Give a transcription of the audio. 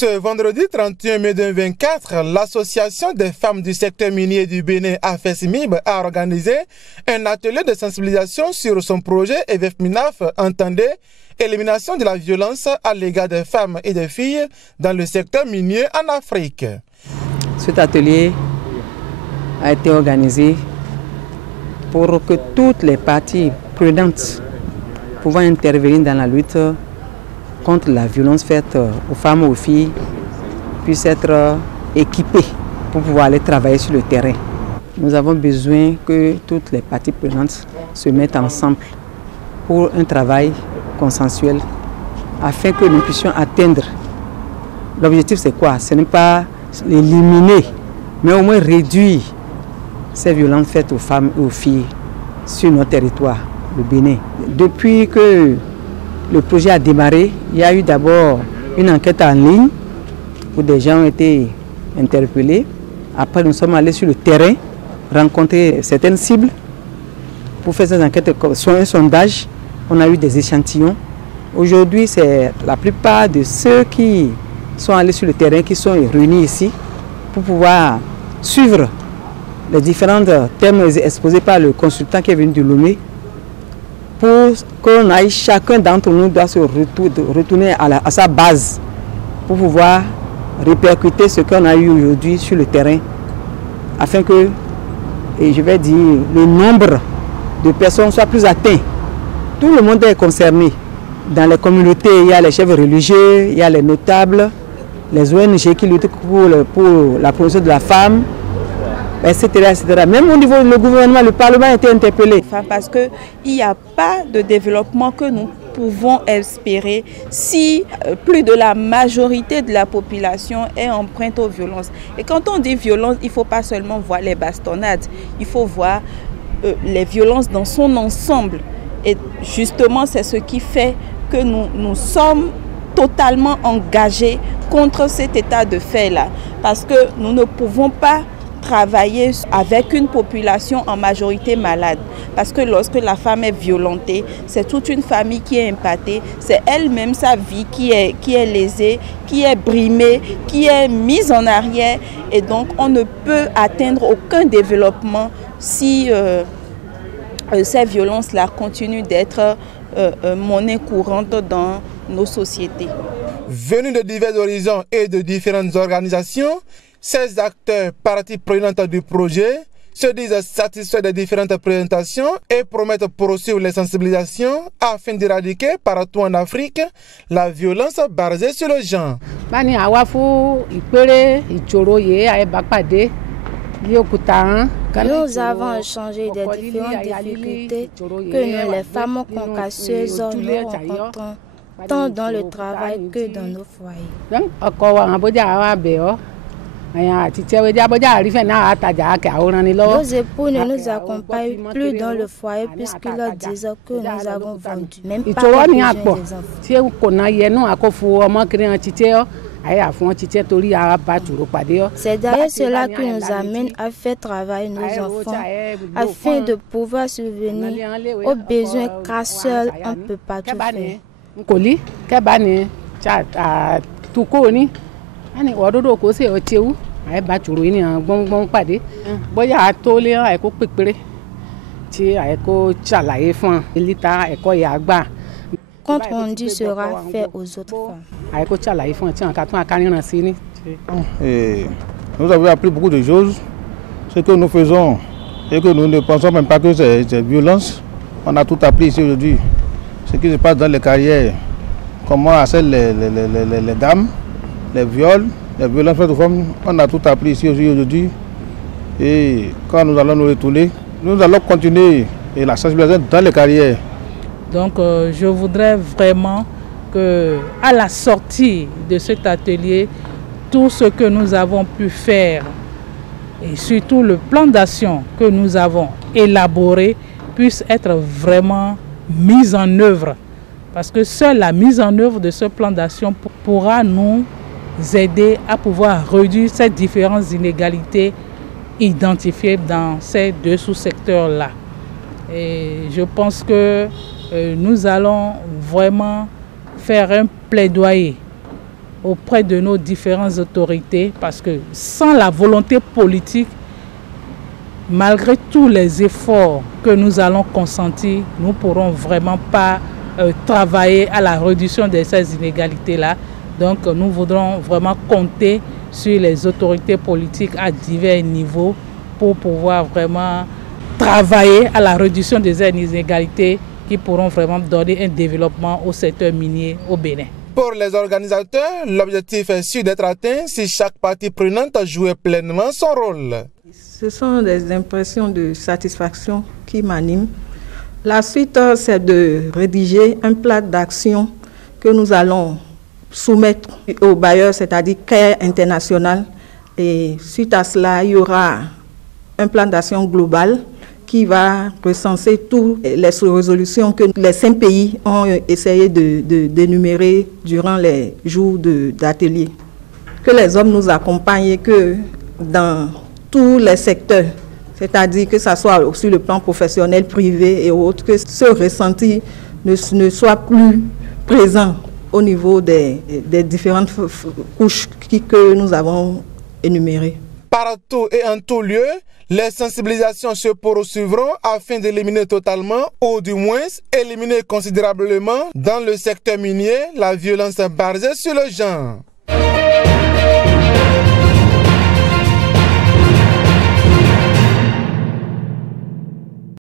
Ce vendredi 31 mai 2024, l'Association des femmes du secteur minier du Bénin, AFESMIB, a organisé un atelier de sensibilisation sur son projet EVEF-MINAF entendait élimination de la violence à l'égard des femmes et des filles dans le secteur minier en Afrique. Cet atelier a été organisé pour que toutes les parties prenantes pouvant intervenir dans la lutte contre la violence faite aux femmes et aux filles puissent être équipées pour pouvoir aller travailler sur le terrain. Nous avons besoin que toutes les parties prenantes se mettent ensemble pour un travail consensuel afin que nous puissions atteindre. L'objectif c'est quoi? Ce n'est pas éliminer, mais au moins réduire ces violences faites aux femmes et aux filles sur notre territoire, le Bénin. Depuis que le projet a démarré, il y a eu d'abord une enquête en ligne où des gens ont été interpellés. Après, nous sommes allés sur le terrain, rencontrer certaines cibles pour faire ces enquêtes, soit un sondage. On a eu des échantillons. Aujourd'hui, c'est la plupart de ceux qui sont allés sur le terrain qui sont réunis ici pour pouvoir suivre les différents thèmes exposés par le consultant qui est venu de Lomé, pour qu'on aille, chacun d'entre nous doit se retourner à sa base pour pouvoir répercuter ce qu'on a eu aujourd'hui sur le terrain, afin que, et je vais dire, le nombre de personnes soit plus atteint. Tout le monde est concerné. Dans les communautés, il y a les chefs religieux, il y a les notables, les ONG qui luttent pour la promotion de la femme, etc., etc. Même au niveau du gouvernement, le Parlement a été interpellé. Parce qu'il n'y a pas de développement que nous pouvons espérer si plus de la majorité de la population est empreinte aux violences. Et quand on dit violence, il ne faut pas seulement voir les bastonnades, il faut voir les violences dans son ensemble. Et justement, c'est ce qui fait que nous sommes totalement engagés contre cet état de fait-là. Parce que nous ne pouvons pas travailler avec une population en majorité malade. Parce que lorsque la femme est violentée, c'est toute une famille qui est impactée, c'est elle-même sa vie qui est lésée, qui est brimée, qui est mise en arrière. Et donc on ne peut atteindre aucun développement si ces violences-là continuent d'être monnaie courante dans nos sociétés. Venus de divers horizons et de différentes organisations, ces acteurs parties prenantes du projet se disent satisfaits des différentes présentations et promettent poursuivre les sensibilisations afin d'éradiquer partout en Afrique la violence basée sur le genre. Nous avons échangé des différentes difficultés que nous, les femmes concasseuses, nous rencontrons tant dans le travail que dans nos foyers. Nos époux ne nous accompagnent plus dans le foyer puisqu'ils disent que nous avons vendu. Même pas les enfants. C'est d'ailleurs cela qui nous amène à faire travailler nos enfants afin de pouvoir subvenir aux besoins car seul on ne peut pas tout faire. Quand on dit sera fait aux autres femmes. Et nous avons appris beaucoup de choses. Ce que nous faisons et que nous ne pensons même pas que c'est violence. On a tout appris ici aujourd'hui. Ce qui se passe dans les carrières, comment harcèlent les dames, les viols, les violences faites aux femmes. On a tout appris ici aujourd'hui. Et quand nous allons nous retourner, nous allons continuer et la sensibilisation dans les carrières. Donc je voudrais vraiment qu'à la sortie de cet atelier, tout ce que nous avons pu faire et surtout le plan d'action que nous avons élaboré puisse être vraiment mis en œuvre. Parce que seule la mise en œuvre de ce plan d'action pourra nous aider à pouvoir réduire ces différentes inégalités identifiées dans ces deux sous-secteurs-là. Et je pense que nous allons vraiment faire un plaidoyer auprès de nos différentes autorités, parce que sans la volonté politique, malgré tous les efforts que nous allons consentir, nous ne pourrons vraiment pas travailler à la réduction de ces inégalités-là. Donc nous voudrons vraiment compter sur les autorités politiques à divers niveaux pour pouvoir vraiment travailler à la réduction des inégalités qui pourront vraiment donner un développement au secteur minier au Bénin. Pour les organisateurs, l'objectif est sûr d'être atteint si chaque partie prenante a joué pleinement son rôle. Ce sont des impressions de satisfaction qui m'animent. La suite, c'est de rédiger un plan d'action que nous allons soumettre aux bailleurs, c'est-à-dire CARE International. Et suite à cela, il y aura un plan d'action global qui va recenser toutes les résolutions que les 5 pays ont essayé d'énumérer durant les jours d'atelier. Que les hommes nous accompagnent et que dans tous les secteurs, c'est-à-dire que ce soit sur le plan professionnel, privé et autres, que ce ressenti ne soit plus présent au niveau des différentes couches que nous avons énumérées. Partout et en tout lieu, les sensibilisations se poursuivront afin d'éliminer totalement ou du moins éliminer considérablement dans le secteur minier la violence basée sur le genre.